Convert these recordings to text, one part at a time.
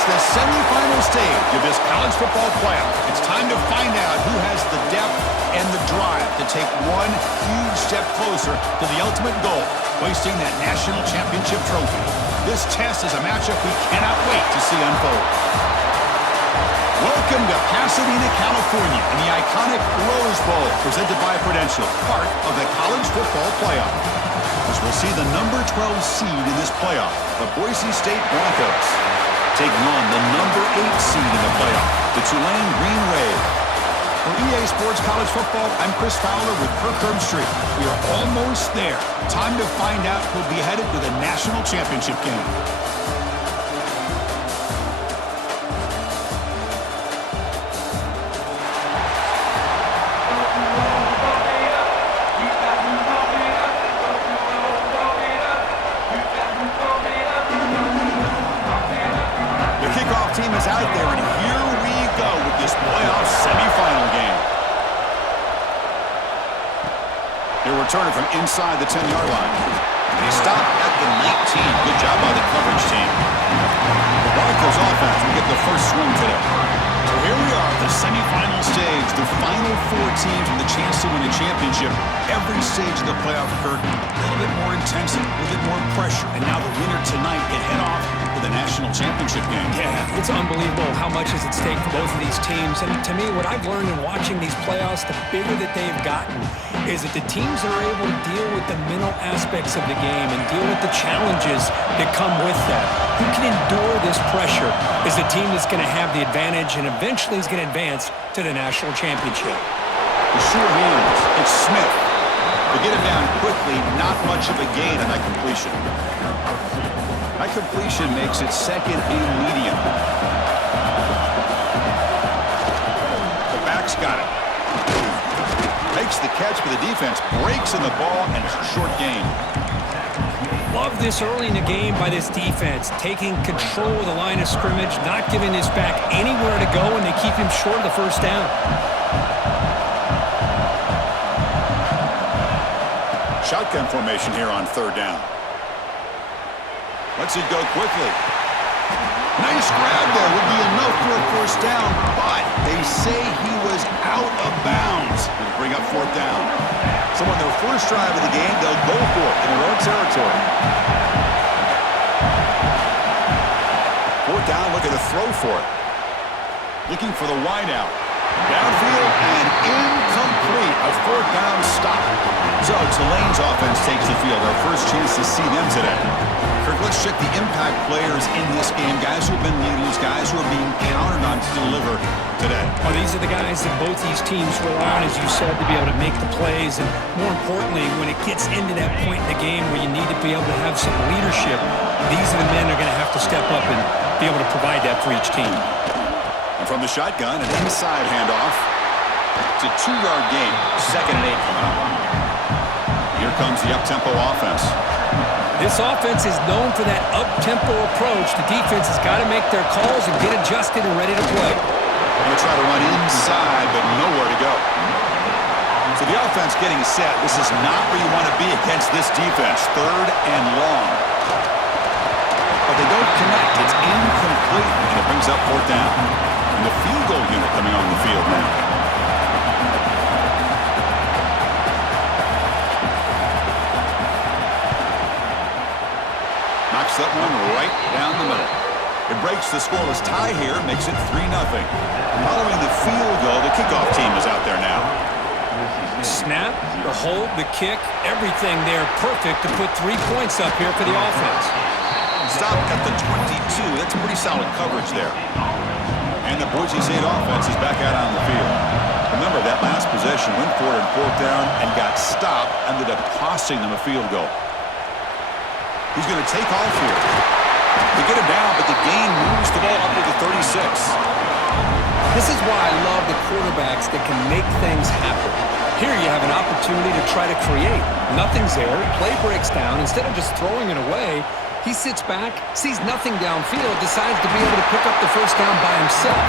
It's the semifinal stage of this college football playoff. It's time to find out who has the depth and the drive to take one huge step closer to the ultimate goal, hoisting that national championship trophy. This test is a matchup we cannot wait to see unfold. Welcome to Pasadena, California, and the iconic Rose Bowl, presented by Prudential, part of the college football playoff. As we'll see the number 12 seed in this playoff, the Boise State Broncos, taking on the number 8 seed in the playoff, the Tulane Green Wave. For EA Sports College Football, I'm Chris Fowler with Kirk Herbstreit. We are almost there. Time to find out who'll be headed to the national championship game. Team is out there, and here we go with this playoff semifinal game. They're returning from inside the 10-yard line. They stop at the 19. Good job by the coverage team. The Broncos offense will get the first swing today. So here we are at the semifinal stage, the final 4 teams with a chance to win a championship. Every stage of the playoff, Kirk, a little bit more intensity, a little bit more pressure, and now the winner tonight can head off to the national championship game. Yeah, it's unbelievable how much is at stake for both of these teams. And to me, what I've learned in watching these playoffs, the bigger that they've gotten, is that the teams that are able to deal with the mental aspects of the game and deal with the challenges that come with that. Who can endure this pressure is the team that's going to have the advantage and eventually is going to advance to the national championship. The sure hands, it's Smith. They get him down quickly, not much of a gain on that completion. That completion makes it second and medium. The back's got it. Makes the catch for the defense, breaks in the ball, and it's a short gain. Love this early in the game by this defense, taking control of the line of scrimmage, not giving this back anywhere to go, and they keep him short of the first down. Shotgun formation here on third down. Lets it go quickly. Nice grab there. Would be enough for a first down, but they say he was out of bounds. It'll bring up fourth down. So on their first drive of the game, they'll go for it in their own territory. Fourth down, looking to throw for it. Looking for the wideout. Downfield and incomplete. A fourth down stop. So Tulane's offense takes the field. Our first chance to see them today. Kirk, let's check the impact players in this game. Guys who have been leaders, guys who are being counted on to deliver today. Well, these are the guys that both these teams rely on, as you said, to be able to make the plays. And more importantly, when it gets into that point in the game where you need to be able to have some leadership, these are the men that are going to have to step up and be able to provide that for each team. And from the shotgun, an inside handoff. It's a 2-yard gain. Second and 8 coming up. Here comes the up-tempo offense. This offense is known for that up-tempo approach. The defense has got to make their calls and get adjusted and ready to play. Going to try to run inside, but nowhere to go. So the offense getting set. This is not where you want to be against this defense. Third and long. But they don't connect. It's incomplete, and it brings up fourth down. And the field goal unit coming on the field now. Knocks that one right down the middle. It breaks the scoreless tie here, makes it 3-0. Following the field goal, the kickoff team is out there now. The snap, the hold, the kick, everything there perfect to put 3 points up here for the offense. Stop at the 22. That's pretty solid coverage there. And the Boise State offense is back out on the field. Remember, that last possession went for it in fourth down and got stopped, ended up costing them a field goal. He's going to take off here. They get him down, but the gain moves the ball up to the 36. This is why I love the quarterbacks that can make things happen. Here you have an opportunity to try to create. Nothing's there. Play breaks down. Instead of just throwing it away, he sits back, sees nothing downfield, decides to be able to pick up the first down by himself.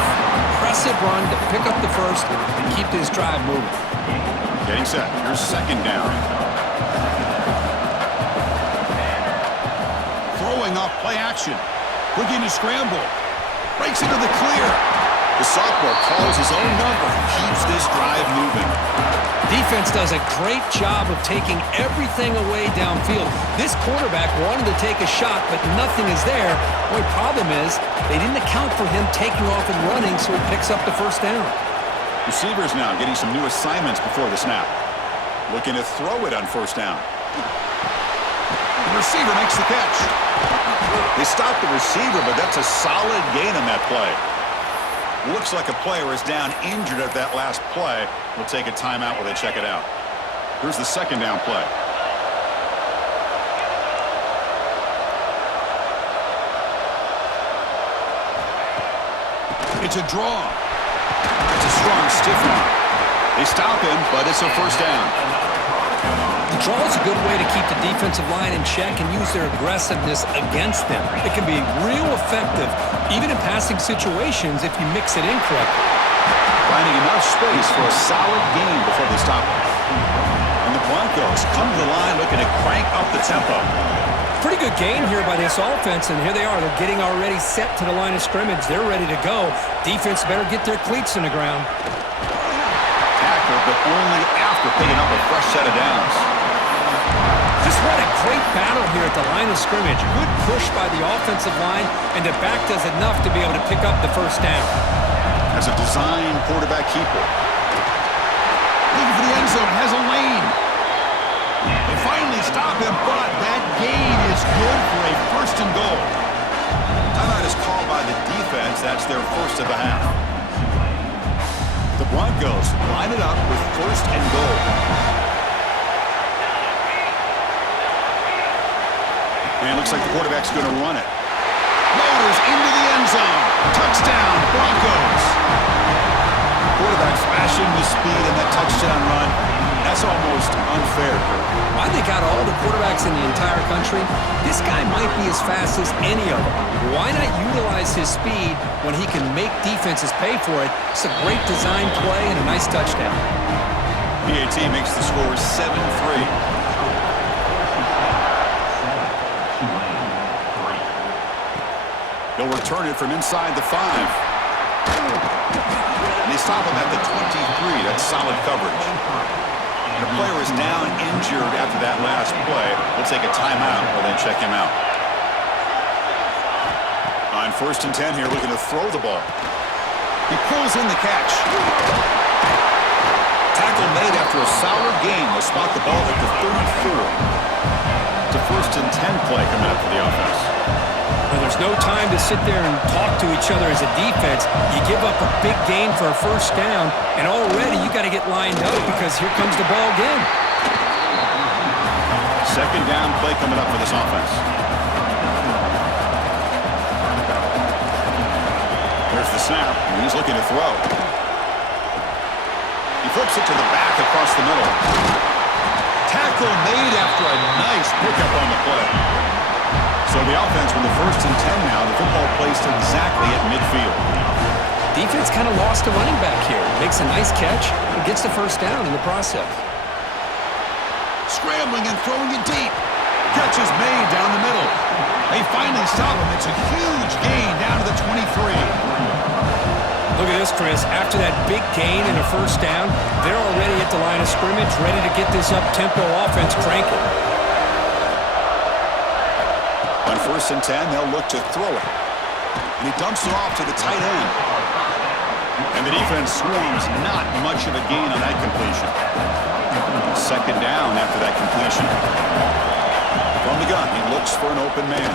Impressive run to pick up the first and keep this drive moving. Getting set. Here's second down. Throwing off play action. Looking to scramble. Breaks into the clear. The sophomore calls his own number and keeps this drive moving. Defense does a great job of taking everything away downfield. This quarterback wanted to take a shot, but nothing is there. The only problem is they didn't account for him taking off and running, so he picks up the first down. Receivers now getting some new assignments before the snap. Looking to throw it on first down. The receiver makes the catch. They stop the receiver, but that's a solid gain on that play. Looks like a player is down injured at that last play. We'll take a timeout while they check it out. Here's the second down play. It's a draw. It's a strong stiff arm. They stop him, but it's a first down. The draw is a good way to keep the defensive line in check and use their aggressiveness against them. It can be real effective, even in passing situations, if you mix it in correctly. Finding enough space for a solid gain before they stop him. And the Broncos come to the line looking to crank up the tempo. Pretty good gain here by this offense, and here they are. They're getting already set to the line of scrimmage. They're ready to go. Defense better get their cleats in the ground. Tackle, but only after picking up a fresh set of downs. Just what a great battle here at the line of scrimmage. Good push by the offensive line, and the back does enough to be able to pick up the first down. As a design quarterback keeper. Looking for the end zone, has a lane. They finally stop him, but that gain is good for a first and goal. Timeout is called by the defense. That's their first of the half. The Broncos line it up with first and goal. And it looks like the quarterback's going to run it. Loaders into the end zone. Touchdown, Broncos. Quarterback flashing the speed in that touchdown run. That's almost unfair. I think out of all the quarterbacks in the entire country, this guy might be as fast as any of them. Why not utilize his speed when he can make defenses pay for it? It's a great design play and a nice touchdown. PAT makes the score 7-3. They'll return it from inside the 5. And they stop him at the 23. That's solid coverage. And the player is down injured after that last play. We'll take a timeout or then check him out. On first and 10 here, looking to throw the ball. He pulls in the catch. Tackle made after a solid gain. They'll spot the ball at the 34. It's a first and 10 play coming up for the offense. Well, there's no time to sit there and talk to each other as a defense. You give up a big gain for a first down, and already you got to get lined up because here comes the ball again. Second down play coming up for this offense. There's the snap, and he's looking to throw. He flips it to the back across the middle. Tackle made after a nice pickup on the play. So the offense with the first and 10 now. The football placed exactly at midfield. Defense kind of lost a running back here. Makes a nice catch and gets the first down in the process. Scrambling and throwing it deep. Catch is made down the middle. They finally stop him. It's a huge gain down to the 23. Look at this, Chris. After that big gain and a first down, they're already at the line of scrimmage, ready to get this up-tempo offense cranking. On first and 10, they'll look to throw it. And he dumps it off to the tight end. And the defense swarms not much of a gain on that completion. Second down after that completion. From the gun, he looks for an open man.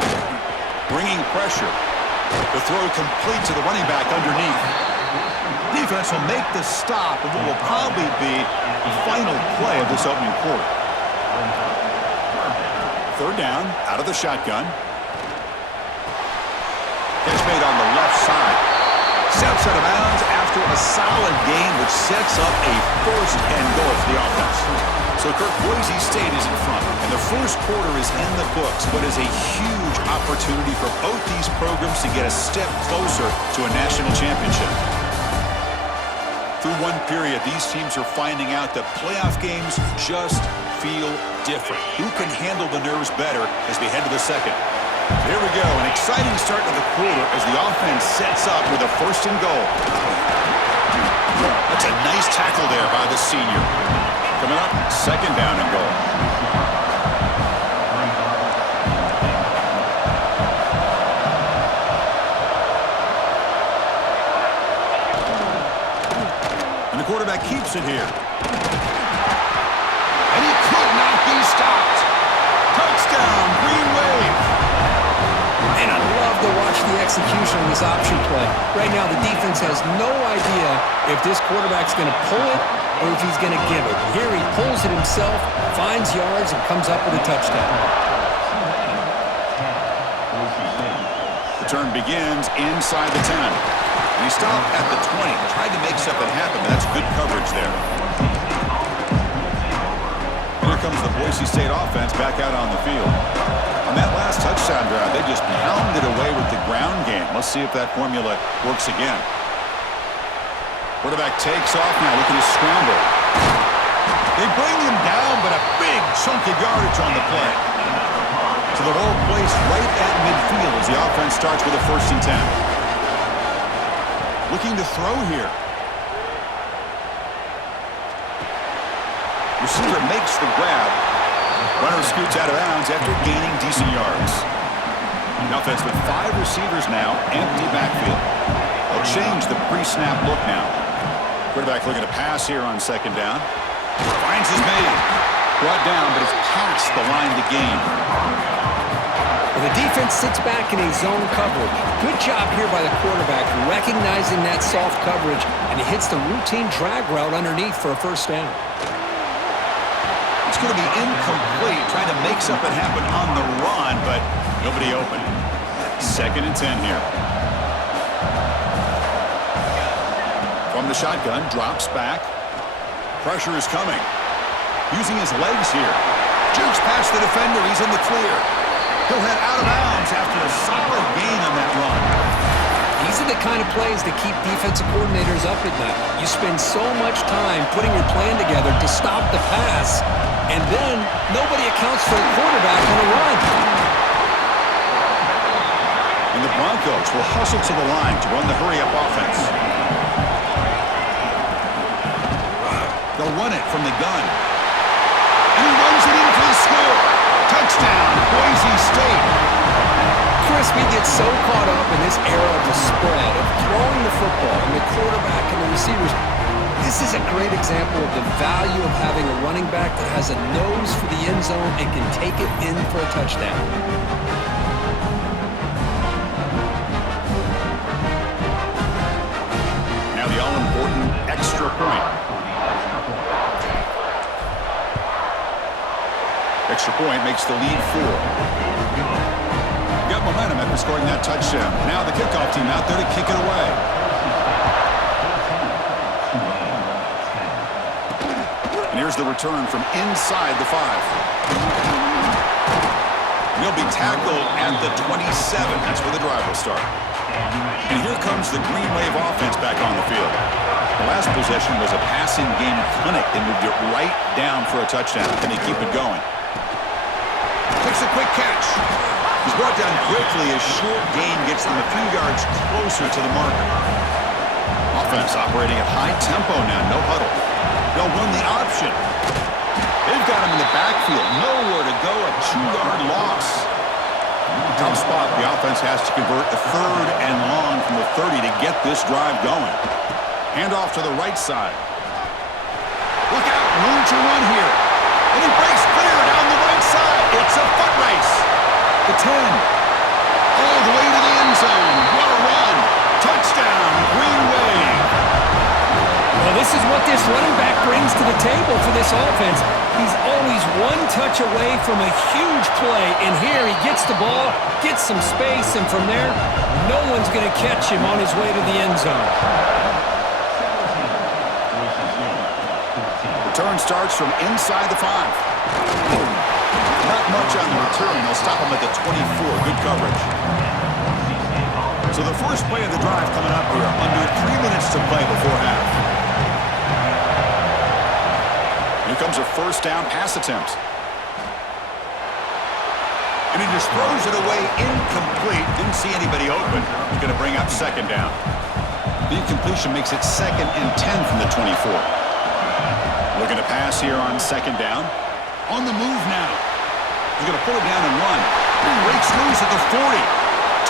Bringing pressure. The throw complete to the running back underneath. Defense will make the stop of what will probably be the final play of this opening quarter. Third down, out of the shotgun. Catch made on the left side. Steps out of bounds after a solid gain, which sets up a first and goal for the offense. So, Kirk, Boise State is in front, and the first quarter is in the books, but is a huge opportunity for both these programs to get a step closer to a national championship. Through one period, these teams are finding out that playoff games just feel different. Who can handle the nerves better as we head to the second? Here we go, an exciting start to the quarter as the offense sets up with a 1st and goal. That's a nice tackle there by the senior. Coming up, 2nd down and goal. And the quarterback keeps it here. And he could not be stopped. Touchdown, Green Wave. And I love to watch the execution of this option play. Right now, the defense has no idea if this quarterback's going to pull it or if he's going to give it. Here he pulls it himself, finds yards, and comes up with a touchdown. The turn begins inside the 10. And he stopped at the 20. Tried to make something happen, but that's good coverage there. Here comes the Boise State offense back out on the field. On that last touchdown drive, they just pounded away with the ground game. Let's see if that formula works again. Quarterback takes off now, looking to scramble. They bring him down, but a big chunk of yardage on the play. So the ball placed right at midfield as the offense starts with a 1st and 10. Looking to throw here. Receiver makes the grab. Runner scoots out of bounds after gaining decent yards. The offense with 5 receivers now, empty backfield. They'll change the pre-snap look now. Quarterback looking to pass here on 2nd down. Finds his man. Brought down, but it's past the line to gain. Well, the defense sits back in a zone coverage. Good job here by the quarterback, recognizing that soft coverage, and he hits the routine drag route underneath for a 1st down. It's going to be incomplete, trying to make something happen on the run, but nobody open. 2nd and 10 here. From the shotgun, drops back. Pressure is coming. Using his legs here. Jukes past the defender, he's in the clear. He'll head out of bounds after a solid gain on that run. These are the kind of plays that keep defensive coordinators up at night. You spend so much time putting your plan together to stop the pass, and then nobody accounts for the quarterback on the run. And the Broncos will hustle to the line to run the hurry-up offense. They'll run it from the gun. And he runs it in for the score. Touchdown, Boise State. Chris, we get so caught up in this era of the spread, of throwing the football, and the quarterback and the receivers. This is a great example of the value of having a running back that has a nose for the end zone and can take it in for a touchdown. Now the all-important extra point. Extra point makes the lead 4. Got momentum after scoring that touchdown. Now the kickoff team out there to kick it away. And here's the return from inside the 5. He'll be tackled at the 27. That's where the drive will start. And here comes the Green Wave offense back on the field. The last possession was a passing game clinic. They moved it right down for a touchdown. Can they keep it going? Takes a quick catch. He's brought down quickly as short gain gets them a few yards closer to the marker. Offense operating at high tempo now, no huddle. They'll run the option. They've got him in the backfield, nowhere to go, a 2-yard loss. Tough spot, the offense has to convert a 3rd and long from the 30 to get this drive going. Hand off to the right side. Look out, room to run here. And he breaks clear down the right side. It's a foot race. The 10. All the way to the end zone. What a run. Touchdown, Green Wave. Well, this is what this running back brings to the table for this offense. He's always one touch away from a huge play, and here he gets the ball, gets some space, and from there, no one's going to catch him on his way to the end zone. Return starts from inside the 5. Not much on the return. They'll stop him at the 24. Good coverage. So the first play of the drive coming up here. Under 3 minutes to play before half. Here comes a 1st down pass attempt. And he just throws it away incomplete. Didn't see anybody open. He's going to bring up second down. The incompletion makes it 2nd and 10 from the 24. Looking to pass here on second down. On the move now. He's going to pull it down and run. He breaks loose at the 40.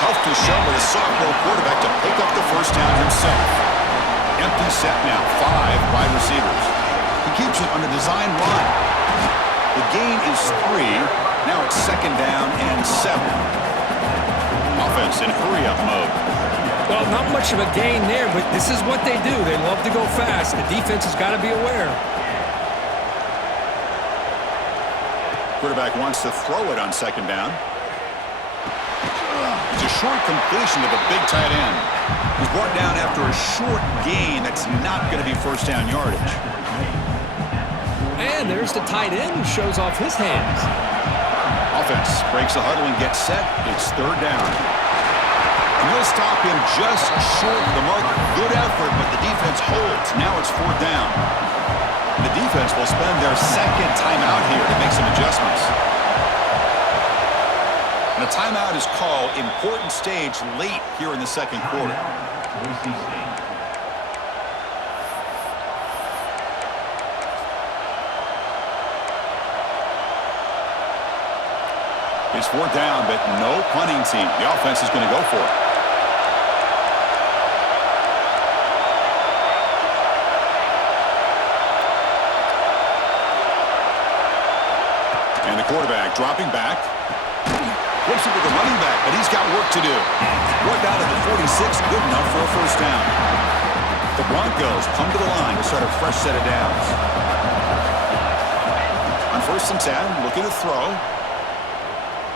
Tough to show with a sophomore quarterback to pick up the first down himself. Empty set now. 5 wide receivers. He keeps it on a design run. The gain is 3. Now it's second down and 7. Offense in hurry-up mode. Well, not much of a gain there, but this is what they do. They love to go fast. The defense has got to be aware. Quarterback wants to throw it on second down. It's a short completion to the big tight end. He's brought down after a short gain that's not going to be first down yardage. And there's the tight end who shows off his hands. Offense breaks the huddle and gets set. It's third down. And they'll stop him just short of the marker. Good effort, but the defense holds. Now it's fourth down. The defense will spend their second timeout here to make some adjustments. And a timeout is called. Important stage late here in the second quarter. It's fourth down, but no punting team. The offense is going to go for it. And the quarterback dropping back. Flips it with the running back, but he's got work to do. Brought down at the 46, good enough for a first down. The Broncos come to the line to start a fresh set of downs. On 1st and 10, looking to throw.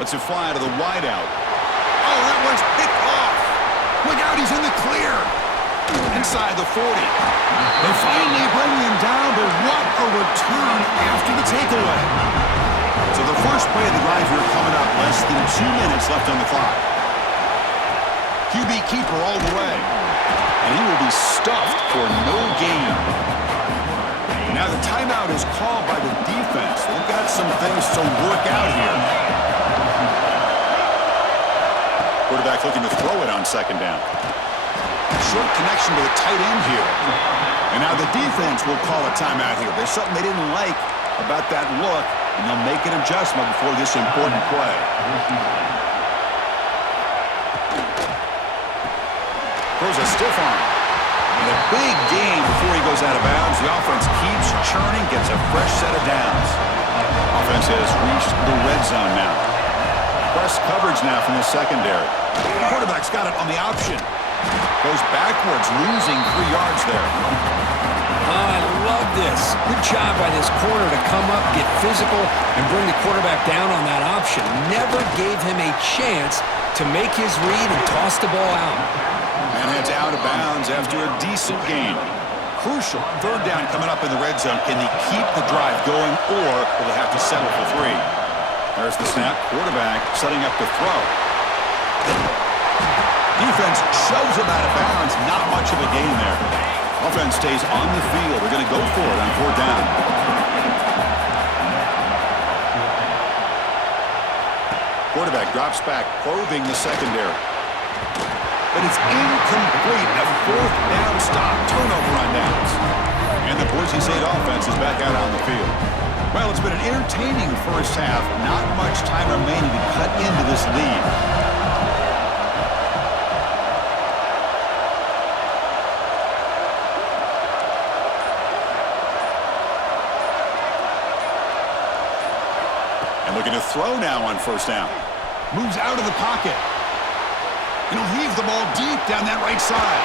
Lets it fly to the wideout. Oh, that one's picked off. Look out, he's in the clear. Inside the 40. They finally bring him down, but what a return after the takeaway. So the first play of the drive here coming up, less than 2 minutes left on the clock. QB keeper all the way. And he will be stuffed for no gain. Now the timeout is called by the defense. They've got some things to work out here. Quarterback looking to throw it on second down. Short connection to the tight end here. And now the defense will call a timeout here. There's something they didn't like about that look, and they'll make an adjustment before this important play. Throws a stiff arm. And a big gain before he goes out of bounds. The offense keeps churning, gets a fresh set of downs. Offense has reached the red zone now. Press coverage now from the secondary. Quarterback's got it on the option. Goes backwards, losing 3 yards there. I love this. Good job by this corner to come up, get physical, and bring the quarterback down on that option. Never gave him a chance to make his read and toss the ball out. And heads out of bounds after a decent gain. Crucial. Third down coming up in the red zone. Can they keep the drive going, or will they have to settle for 3? There's the snap. Quarterback setting up to throw. Defense shoves him out of bounds. Not much of a gain there. Offense stays on the field. They're going to go for it on fourth down. Quarterback drops back, probing the secondary. But it's incomplete. A fourth down stop. Turnover on downs. And the Boise State offense is back out on the field. Well, it's been an entertaining first half. Not much time remaining to cut into this lead. And looking to throw now on first down. Moves out of the pocket. And he'll heave the ball deep down that right side.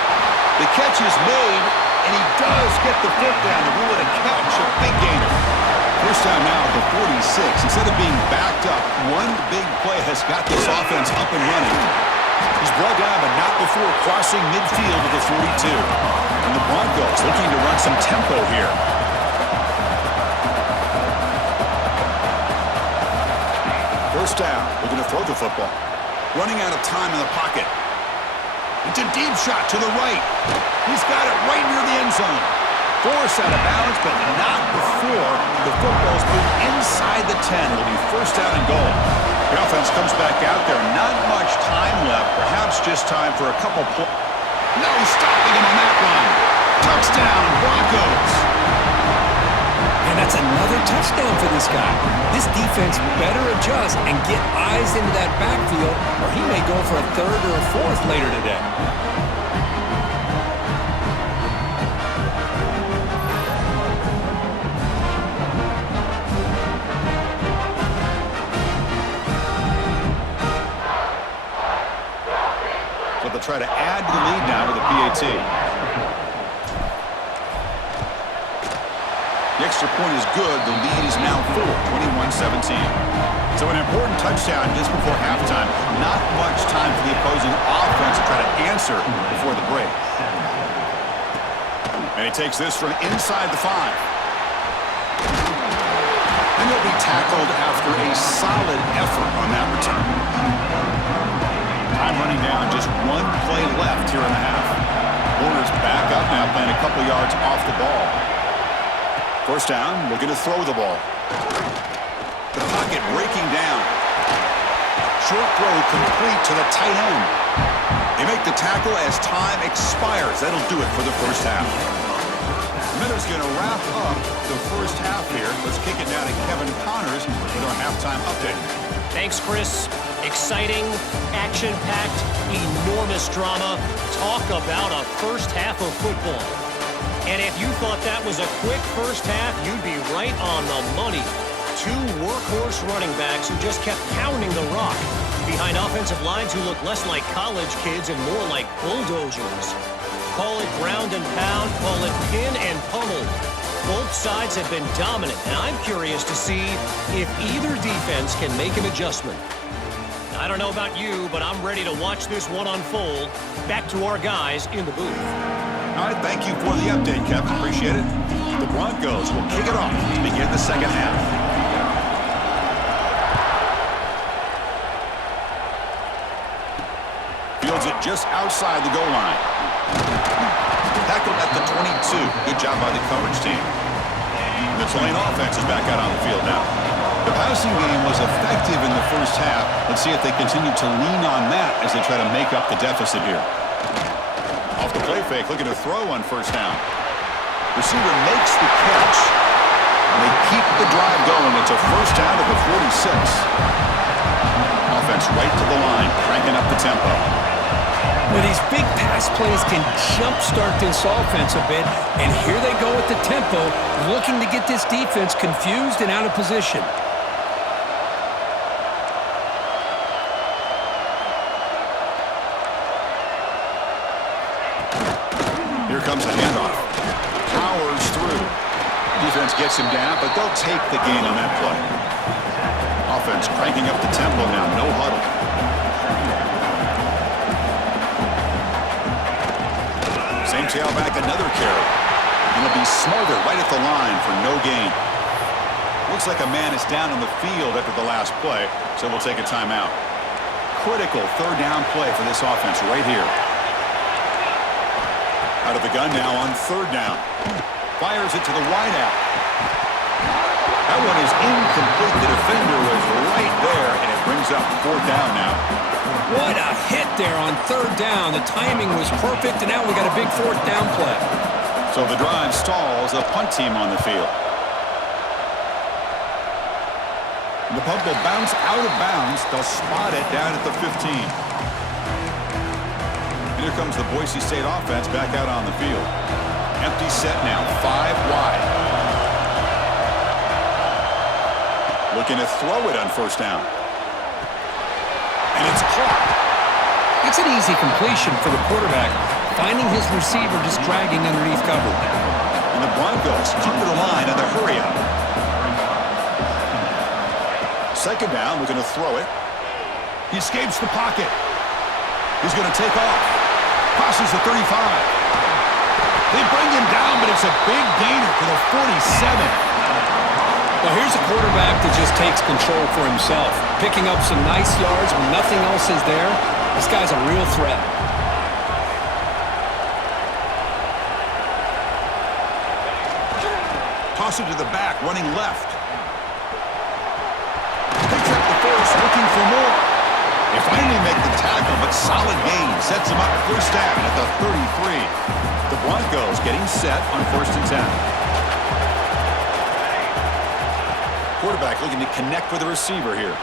The catch is made, and he does get the foot down to rule it a catch, a big gainer. First down now at the 46. Instead of being backed up, one big play has got this offense up and running. He's brought down, but not before crossing midfield to the 42. And the Broncos looking to run some tempo here. First down, looking to throw the football. Running out of time in the pocket. It's a deep shot to the right. He's got it right near the end zone. Forced out of bounds, but not before the football's moved inside the 10. It'll be first down and goal. The offense comes back out there. Not much time left. Perhaps just time for a couple points. No stopping him on that run. Touchdown, Broncos. And that's another touchdown for this guy. This defense better adjust and get eyes into that backfield, or he may go for a third or a fourth later today. So they'll try to add to the lead now with a PAT. The extra point is good. The lead is now 21-17. So an important touchdown just before halftime. Not much time for the opposing offense to try to answer before the break. And he takes this from inside the 5. And he'll be tackled after a solid effort on that return. Time running down, just one play left here in the half. Warner's back up now, playing a couple yards off the ball. First down, looking to throw the ball. The pocket breaking down. Short throw complete to the tight end. They make the tackle as time expires. That'll do it for the first half. Miller's going to wrap up the first half here. Let's kick it down to Kevin Connors with our halftime update. Thanks, Chris. Exciting, action-packed, enormous drama. Talk about a first half of football. And if you thought that was a quick first half, you'd be right on the money. Two workhorse running backs who just kept pounding the rock behind offensive lines who look less like college kids and more like bulldozers. Call it ground and pound, call it pin and pummel. Both sides have been dominant, and I'm curious to see if either defense can make an adjustment. I don't know about you, but I'm ready to watch this one unfold. Back to our guys in the booth. All right, thank you for the update, Kevin. Appreciate it. The Broncos will kick it off to begin the second half. Fields it just outside the goal line. Tackled at the 22. Good job by the coverage team. And the Tulane offense is back out on the field now. The passing game was effective in the first half. Let's see if they continue to lean on that as they try to make up the deficit here. Off the play fake, looking to throw on first down. Receiver makes the catch. And they keep the drive going. It's a first down at the 46. Offense right to the line, cranking up the tempo. Well, these big pass plays can jumpstart this offense a bit, and here they go at the tempo, looking to get this defense confused and out of position. Here comes a handoff. Powers through. Defense gets him down, but they'll take the gain on that play. Offense cranking up the tempo now, no huddle. Same tailback, another carry. And he'll be smothered right at the line for no gain. Looks like a man is down on the field after the last play, so we'll take a timeout. Critical third down play for this offense right here. Out of the gun now on third down. Fires it to the wideout. That one is incomplete. The defender was right there, and it brings up fourth down now. What a hit there on third down. The timing was perfect, and now we got a big fourth down play. So the drive stalls, a punt team on the field. The punt will bounce out of bounds. They'll spot it down at the 15. Here comes the Boise State offense back out on the field. Empty set now, 5 wide. Looking to throw it on first down. And it's caught. It's an easy completion for the quarterback, finding his receiver just dragging underneath coverage. And the Broncos come to the line on the hurry up. Second down, looking to throw it. He escapes the pocket. He's going to take off. Crosses the 35. They bring him down, but it's a big gainer to the 47. Well, here's a quarterback that just takes control for himself, picking up some nice yards when nothing else is there. This guy's a real threat. Toss it to the back, running left. Picks up the first, looking for more. They finally make the tackle, but solid gain sets them up first down at the 33. The Broncos getting set on 1st and 10. Quarterback looking to connect with the receiver here.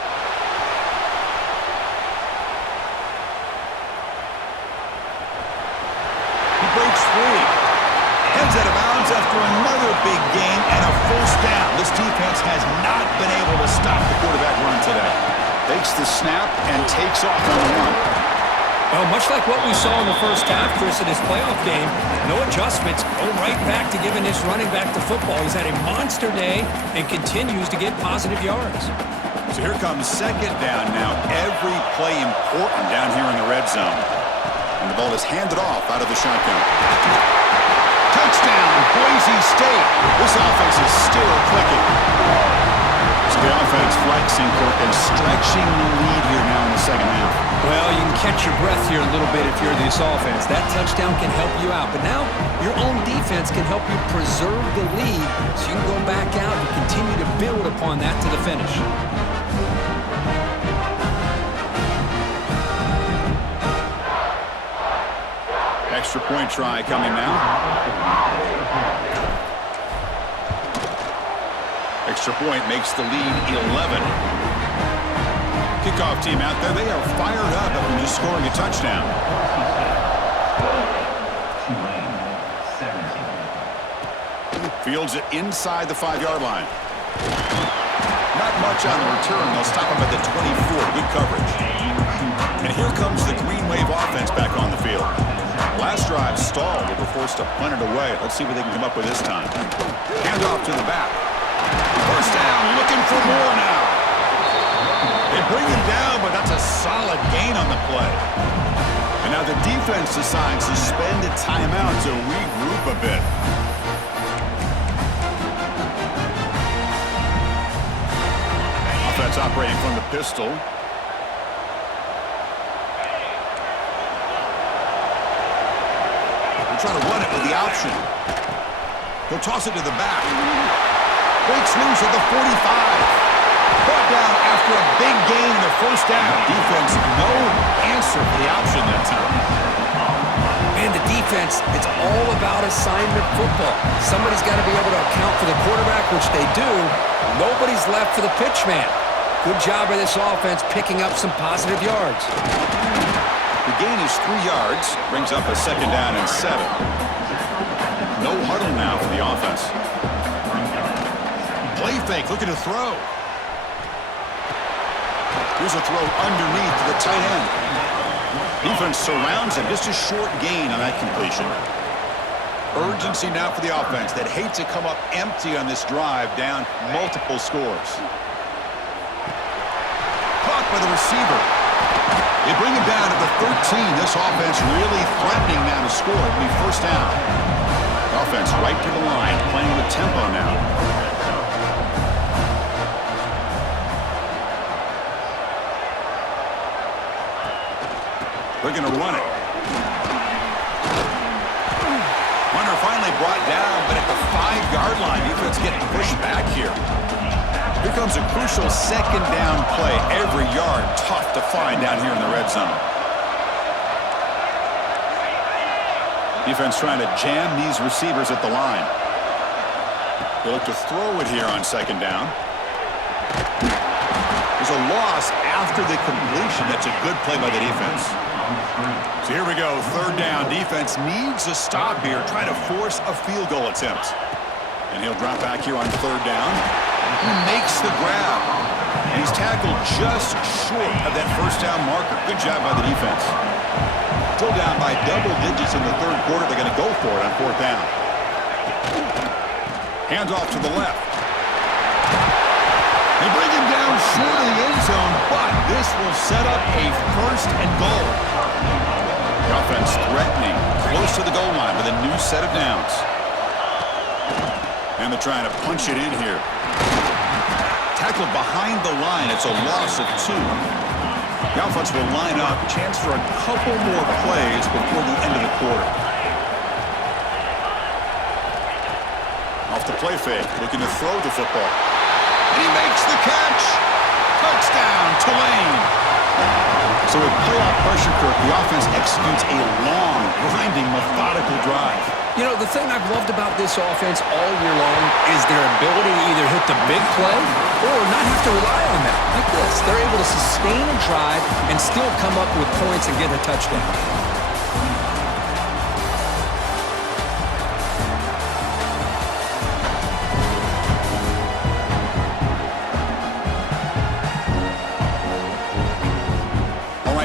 He breaks free. Heads out of bounds after another big gain and a first down. This defense has not been able to stop the quarterback run today. Takes the snap and takes off on the run. Well, much like what we saw in the first half, Chris, in this playoff game, no adjustments, go right back to giving this running back the football. He's had a monster day and continues to get positive yards. So here comes second down now. Every play important down here in the red zone. And the ball is handed off out of the shotgun. Touchdown, Boise State. This offense is still clicking. So the offense flexing, Kirk, and stretching the lead here now in the second half. Well, you can catch your breath here a little bit if you're this offense. That touchdown can help you out. But now your own defense can help you preserve the lead so you can go back out and continue to build upon that to the finish. Extra point try coming now. Extra point makes the lead 11. Kickoff team out there. They are fired up after just scoring a touchdown. Fields it inside the 5-yard line. Not much on the return. They'll stop him at the 24. Good coverage. And here comes the Green Wave offense back on the field. Last drive stalled. They were forced to punt it away. Let's see what they can come up with this time. Hand off to the back. First down, looking for more now. They bring him down, but that's a solid gain on the play. And now the defense decides to spend a timeout to regroup a bit. Offense operating from the pistol. Trying to run it with the option. He'll toss it to the back. Breaks loose at the 45. Brought down after a big gain in the first down. Defense, no answer for the option that time. And the defense, it's all about assignment football. Somebody's got to be able to account for the quarterback, which they do. Nobody's left for the pitch man. Good job by this offense picking up some positive yards. The gain is 3 yards, brings up a second down and 7. No huddle now for the offense. Play fake, looking to throw. Here's a throw underneath to the tight end. Defense surrounds him, just a short gain on that completion. Urgency now for the offense that hates to come up empty on this drive, down multiple scores. Caught by the receiver. They bring him down to the 13. This offense really threatening now to score. It'll be first down. The offense right to the line, playing with tempo now. They're going to run it. Runner finally brought down, but at the 5-yard line, defense getting pushed back here. Here comes a crucial second down play. Every yard tough to find down here in the red zone. Defense trying to jam these receivers at the line. They look to throw it here on second down. There's a loss after the completion. That's a good play by the defense. So here we go, third down. Defense needs a stop here, trying to force a field goal attempt. And he'll drop back here on third down. He makes the grab. And he's tackled just short of that first down marker. Good job by the defense. Still down by double digits in the third quarter. They're going to go for it on fourth down. Hands off to the left. They bring him down short of the end zone, but this will set up a first and goal. The offense threatening, close to the goal line with a new set of downs. And they're trying to punch it in here. Tackled behind the line. It's a loss of 2. The offense will line up. Chance for a couple more plays before the end of the quarter. Off the play fake. Looking to throw the football. And he makes the catch. Touchdown, Tulane. So with playoff pressure, Kirk, the offense executes a long, grinding, methodical drive. You know, the thing I've loved about this offense all year long is their ability to either hit the big play or not have to rely on that. Like this, they're able to sustain a drive and still come up with points and get a touchdown.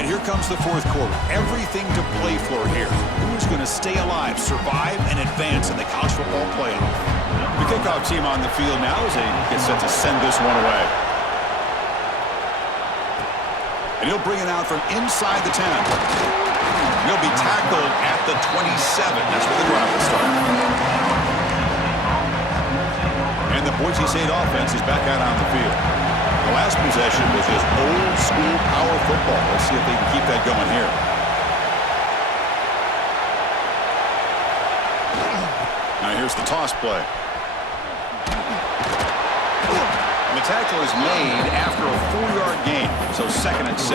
Here comes the fourth quarter. Everything to play for here. Who's going to stay alive, survive, and advance in the college football playoff? The kickoff team on the field now as they get set to send this one away. And he'll bring it out from inside the 10. He'll be tackled at the 27. That's where the drive will start. And the Boise State offense is back out on the field. The last possession was just old-school power football. Let's see if they can keep that going here. Now here's the toss play. And the tackle is made after a 4-yard gain, so 2nd and 6.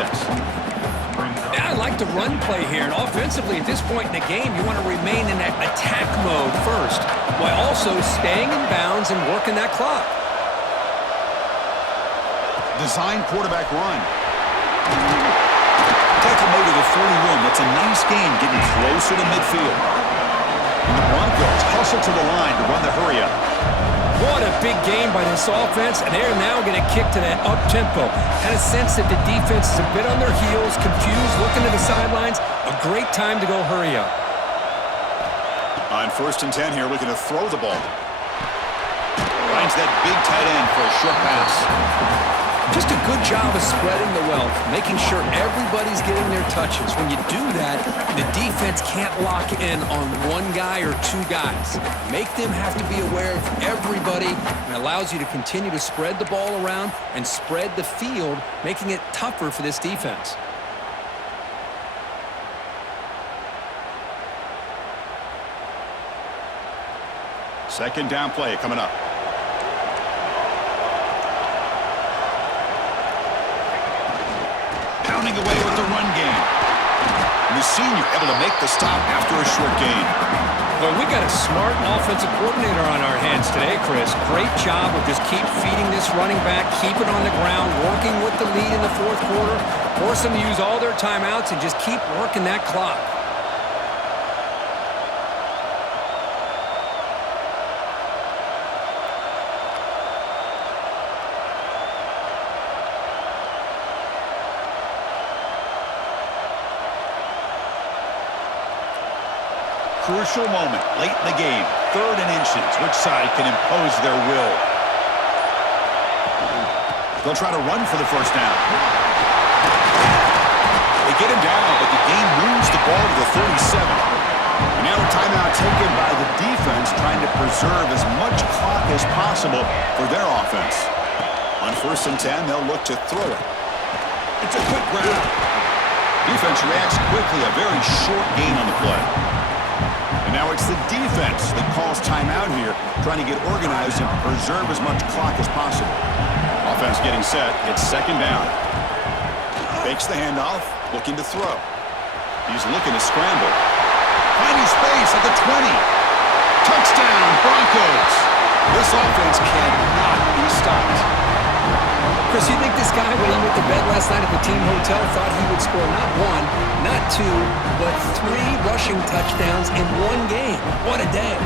Yeah, I like the run play here, and offensively at this point in the game, you want to remain in that attack mode first, while also staying in bounds and working that clock. Design quarterback run. Tackle made to the 41. That's a nice game getting closer to midfield. And the Broncos hustle to the line to run the hurry up. What a big game by this offense, and they're now going to kick to that up-tempo. Kind of sense that the defense is a bit on their heels, confused, looking to the sidelines. A great time to go hurry up. On 1st and 10 here, looking to throw the ball. Finds that big tight end for a short pass. Just a good job of spreading the wealth, making sure everybody's getting their touches. When you do that, the defense can't lock in on one guy or two guys. Make them have to be aware of everybody, and allows you to continue to spread the ball around and spread the field, making it tougher for this defense. Second down play coming up. Pounding away with the run game. And the senior able to make the stop after a short gain. Well, we got a smart offensive coordinator on our hands today, Chris. Great job of just keep feeding this running back, keep it on the ground, working with the lead in the fourth quarter, force them to use all their timeouts, and just keep working that clock. Crucial moment late in the game. 3rd and inches. Which side can impose their will? They'll try to run for the first down. They get him down, but the game moves the ball to the 37. And now a timeout taken by the defense, trying to preserve as much clock as possible for their offense. On 1st and 10, they'll look to throw it. It's a quick grab. Defense reacts quickly. A very short gain on the play. Now it's the defense that calls timeout here, trying to get organized and preserve as much clock as possible. Offense getting set. It's 2nd down. Fakes the handoff, looking to throw. He's looking to scramble. Finding space at the 20. Touchdown, Broncos. This offense cannot be stopped. Chris, you think this guy, when he went to bed last night at the team hotel, thought he would score not 1, not 2, but 3 rushing touchdowns in one game? What a day.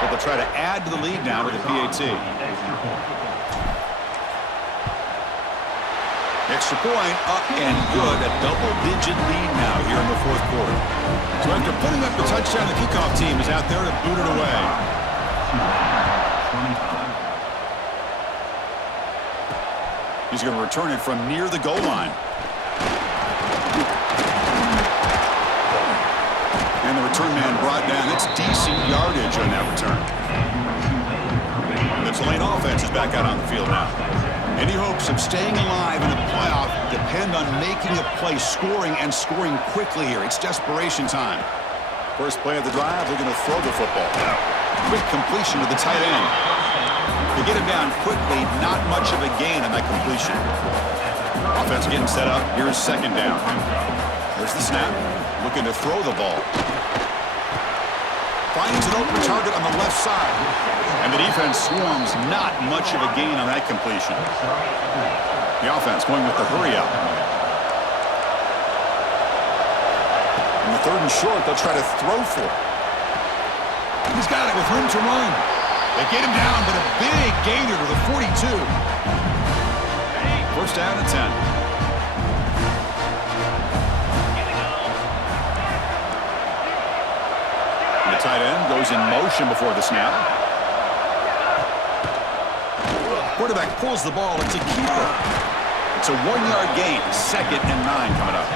So they'll try to add to the lead now with the PAT. Extra point, up and good. A double-digit lead now here in the fourth quarter. So after putting up the touchdown, the kickoff team is out there to boot it away. He's going to return it from near the goal line. And the return man brought down. It's decent yardage on that return. The Tulane offense is back out on the field now. Any hopes of staying alive in the playoff depend on making a play, scoring, and scoring quickly here. It's desperation time. First play of the drive, they're going to throw the football. Quick completion to the tight end. To get him down quickly, not much of a gain on that completion. Offense getting set up. Here's second down. There's the snap. Looking to throw the ball. Finds an open target on the left side. And the defense swarms. Not much of a gain on that completion. The offense going with the hurry up. In the third and short, they'll try to throw for it. He's got it with room to run. They get him down, but a big gainer to the 42. First down and 10. And the tight end goes in motion before the snap. Quarterback pulls the ball. It's a keeper. It's a 1-yard gain. 2nd and 9 coming up.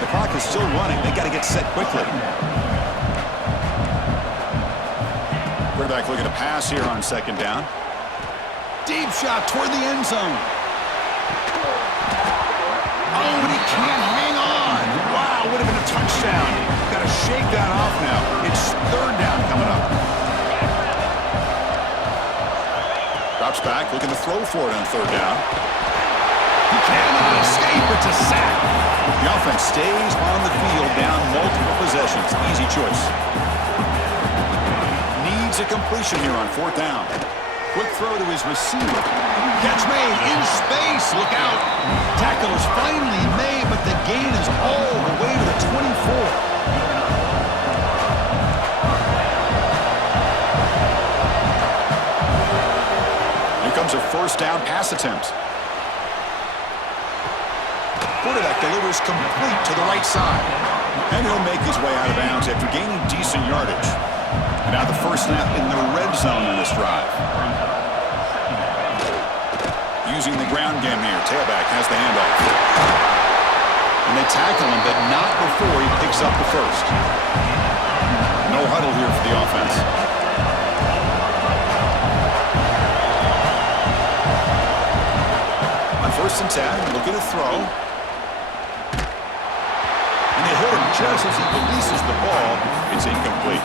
The clock is still running. They got to get set quickly. Quarterback looking to pass here on 2nd down. Deep shot toward the end zone. Oh, and he can't hang on. Wow, would have been a touchdown. Got to shake that off now. It's 3rd down coming up. Drops back, looking to throw for it on 3rd down. He cannot escape. It's a sack. The offense stays on the field, down multiple possessions. Easy choice. Needs a completion here on 4th down. Quick throw to his receiver. Catch made in space. Look out. Tackle is finally made, but the gain is all the way to the 24. Here comes a 1st down pass attempt. Quarterback delivers complete to the right side. And he'll make his way out of bounds after gaining decent yardage. And now the first snap in the red zone in this drive. Using the ground game here. Tailback has the handoff. And they tackle him, but not before he picks up the first. No huddle here for the offense. On 1st and 10, looking to throw. And they hit him just as he releases the ball. It's incomplete.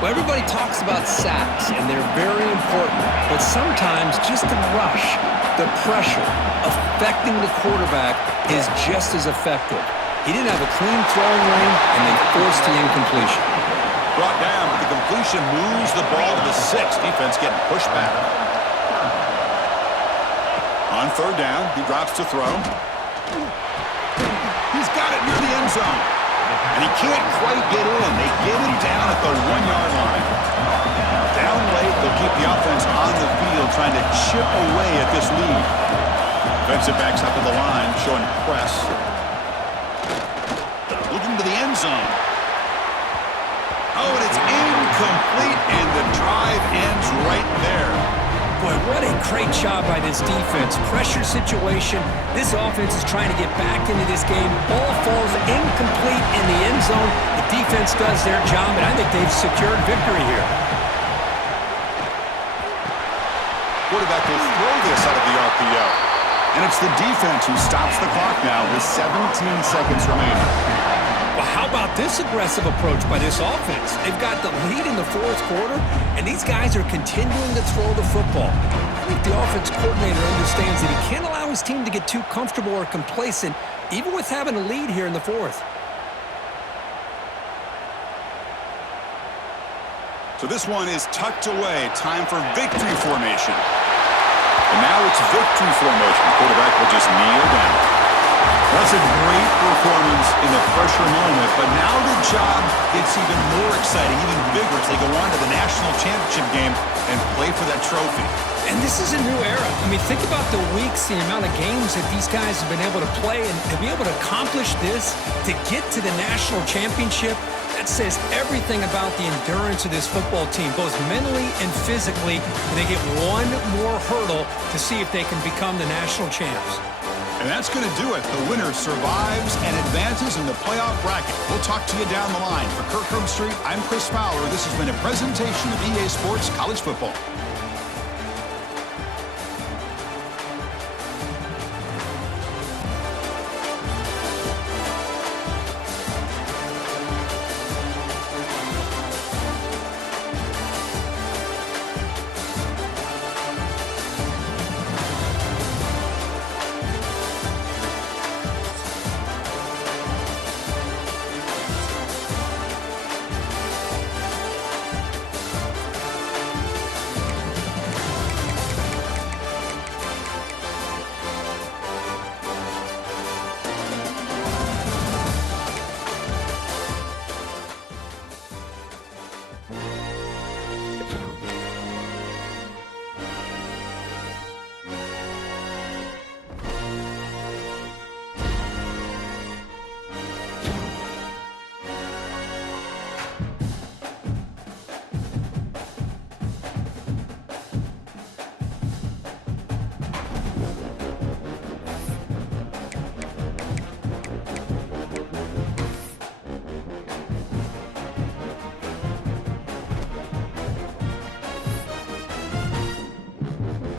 Well, everybody talks about sacks, and they're very important. But sometimes just the rush, the pressure, affecting the quarterback is just as effective. He didn't have a clean throwing lane, and they forced the incompletion. Brought down, but the completion moves the ball to the 6. Defense getting pushed back. On 3rd down, he drops to throw. He's got it near the end zone. And he can't quite get in. They get him down at the 1-yard line. Down late, they'll keep the offense on the field trying to chip away at this lead. Defensive backs up to the line, showing press. Looking to the end zone. Oh, and it's incomplete, and the drive ends right there. Boy, what a great job by this defense. Pressure situation. This offense is trying to get back into this game. Ball falls incomplete in the end zone. The defense does their job, and I think they've secured victory here. Quarterback will throw this out of the RPO. And it's the defense who stops the clock now with 17 seconds remaining. Well, how about this aggressive approach by this offense? They've got the lead in the 4th quarter, and these guys are continuing to throw the football. I think the offense coordinator understands that he can't allow his team to get too comfortable or complacent, even with having a lead here in the 4th. So this one is tucked away. Time for victory formation. And now it's victory formation. The quarterback will just kneel down. That's a great performance in the pressure moment, but now the job gets even more exciting, even bigger as they go on to the national championship game and play for that trophy. And this is a new era. I mean, think about the weeks, the amount of games that these guys have been able to play, and to be able to accomplish this, to get to the national championship, that says everything about the endurance of this football team, both mentally and physically. They get one more hurdle to see if they can become the national champs. And that's going to do it. The winner survives and advances in the playoff bracket. We'll talk to you down the line. For Kirk Herbstreit, I'm Chris Fowler. This has been a presentation of EA Sports College Football.